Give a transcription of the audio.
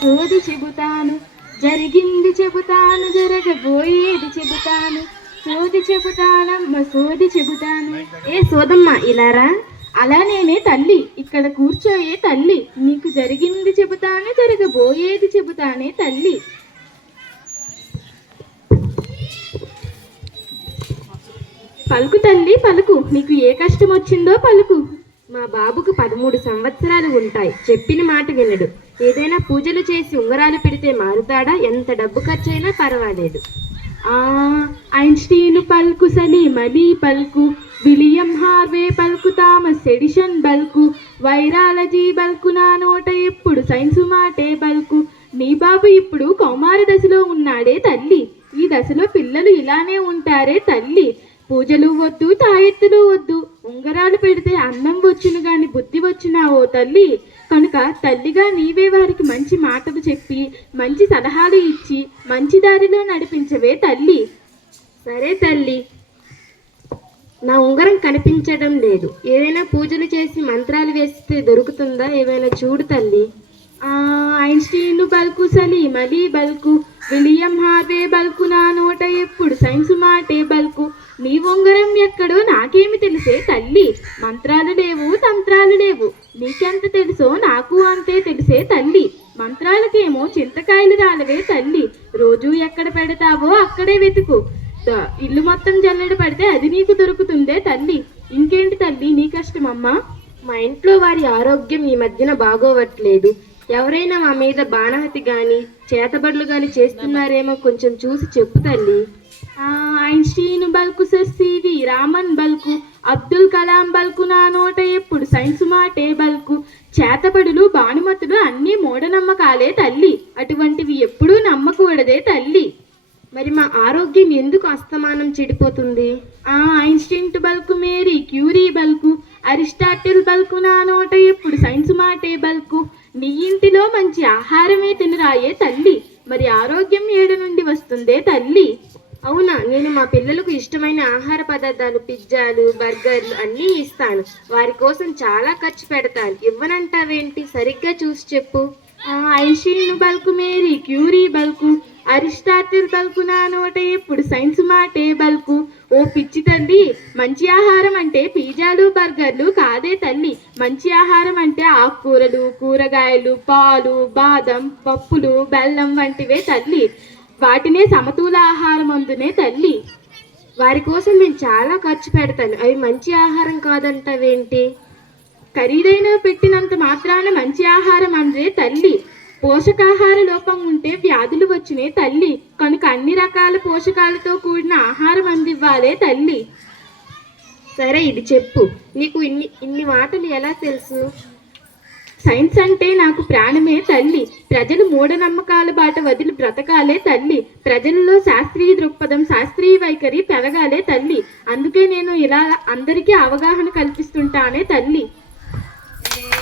సోది చెబుతాను, జరిగింది చెబుతాను, జరగబోయేది చెబుతాను. సోది చెబుతానమ్మ సోది చెబుతాను. ఏ సోదమ్మ ఇలారా. అలా నేనే తల్లి, ఇక్కడ కూర్చోయే తల్లి. నీకు జరిగింది చెబుతాను, జరగబోయేది చెబుతానే తల్లి. పలుకు తల్లి పలుకు, నీకు ఏ కష్టం వచ్చిందో పలుకు. మా బాబుకు 13 సంవత్సరాలు ఉంటాయి. చెప్పిన మాట వినడు. ఏదైనా పూజలు చేసి ఉంగరాలు పెడితే మారుతాడా? ఎంత డబ్బు ఖర్చైనా పర్వాలేదు. ఐన్స్టీన్ పలుకు, సలీం అలీ పలుకు, విలియం హార్వే పలుకు, Thomas edition bulk, virology bulk, నా నోట ఎప్పుడు సైన్సు మాటే బల్కు. నీ బాబు ఇప్పుడు కౌమార దశలో ఉన్నాడే తల్లి. ఈ దశలో పిల్లలు ఇలానే ఉంటారే తల్లి. పూజలు వద్దు, తాయెత్తులు వద్దు, ఉంగరాలు పెడితే అన్నం వచ్చును గాని బుద్ధి వచ్చునా ఓ తల్లి. కనుక తల్లిగా నీవే వారికి మంచి మాటలు చెప్పి మంచి సలహాలు ఇచ్చి మంచి దారిలో నడిపించవే తల్లి. సరే తల్లి, నా ఉంగరం కనిపించడం లేదు. ఏదైనా పూజలు చేసి మంత్రాలు వేస్తే దొరుకుతుందా? ఏమైనా చూడు తల్లి. ఐన్స్టీన్ బల్కు, సలీం అలీ బల్కు, విలియం హార్వే బల్కు, నా నోట ఎప్పుడు సైన్సు మాటే బల్కు. నీ ఉంగరం ఎక్కడో నాకేమి తెలిసే తల్లి. మంత్రాలు లేవు, తంత్రాలు లేవు. నీకెంత తెలుసో నాకు అంతే తెలిసే తల్లి. మంత్రాలకేమో చింతకాయలు రాలవే తల్లి. రోజు ఎక్కడ పెడతావో అక్కడే వెతుకు. ఇల్లు మొత్తం జల్లెడ పడితే అది నీకు దొరుకుతుందే తల్లి. ఇంకేంటి తల్లి నీ కష్టమమ్మా? మా ఇంట్లో వారి ఆరోగ్యం ఈ మధ్యన బాగోవట్లేదు. ఎవరైనా మా మీద బాణహతి కానీ చేతబడులు కానీ చేస్తున్నారేమో కొంచెం చూసి చెప్పు తల్లి. ఐన్స్టీన్ బల్కు, సర్ సివి రామన్ బల్కు, అబ్దుల్ కలాం బల్కు, నా నోట ఎప్పుడు సైన్సు మాటే బల్కు. చేతబడులు బాణుమతులు అన్నీ మూఢనమ్మకాలే తల్లి. అటువంటివి ఎప్పుడూ నమ్మకూడదే తల్లి. మరి మా ఆరోగ్యం ఎందుకు అస్తమానం చెడిపోతుంది? Einstein bulk, Marie Curie bulk, Aristotle bulk, నా నోట ఎప్పుడు సైన్సు మాటే బల్కు. నీ ఇంటిలో మంచి ఆహారమే తినరాయే తల్లి. మరి ఆరోగ్యం ఏడు నుండి వస్తుందే తల్లి. అవునా, నేను మా పిల్లలకు ఇష్టమైన ఆహార పదార్థాలు, పిజ్జాలు, బర్గర్లు అన్నీ ఇస్తాను. వారి కోసం చాలా ఖర్చు పెడతాను. ఇవ్వనంటావేంటి? సరిగ్గా చూసి చెప్పు. Einstein bulk, Marie Curie bulk, Aristotle bulk, నా నోట ఎప్పుడు సైన్సు మాటే బల్కు. ఓ పిచ్చి తల్లి, మంచి ఆహారం అంటే పిజ్జాలు బర్గర్లు కాదే తల్లి. మంచి ఆహారం అంటే ఆకుకూరలు, కూరగాయలు, పాలు, బాదం, పప్పులు, బెల్లం వంటివే తల్లి. వాటినే సమతూల ఆహారం అందునే తల్లి. వారి కోసం నేను చాలా ఖర్చు పెడతాను. అవి మంచి ఆహారం కాదంటావేంటి? ఖరీదైన పెట్టినంత మాత్రాన మంచి ఆహారం అందే తల్లి. పోషకాహార లోపం ఉంటే వ్యాధులు వచ్చినే తల్లి. కనుక అన్ని రకాల పోషకాలతో కూడిన ఆహారం అందివ్వాలే తల్లి. సరే, ఇది చెప్పు. నీకు ఇన్ని మాటలు ఎలా తెలుసు? సైన్స్ అంటే నాకు ప్రాణమే తల్లి. ప్రజలు మూఢనమ్మకాల బాట వదిలి బ్రతకాలే తల్లి. ప్రజల్లో శాస్త్రీయ దృక్పథం, శాస్త్రీయ వైఖరి పెరగాలే తల్లి. అందుకే నేను ఇలా అందరికీ అవగాహన కల్పిస్తుంటానే తల్లి.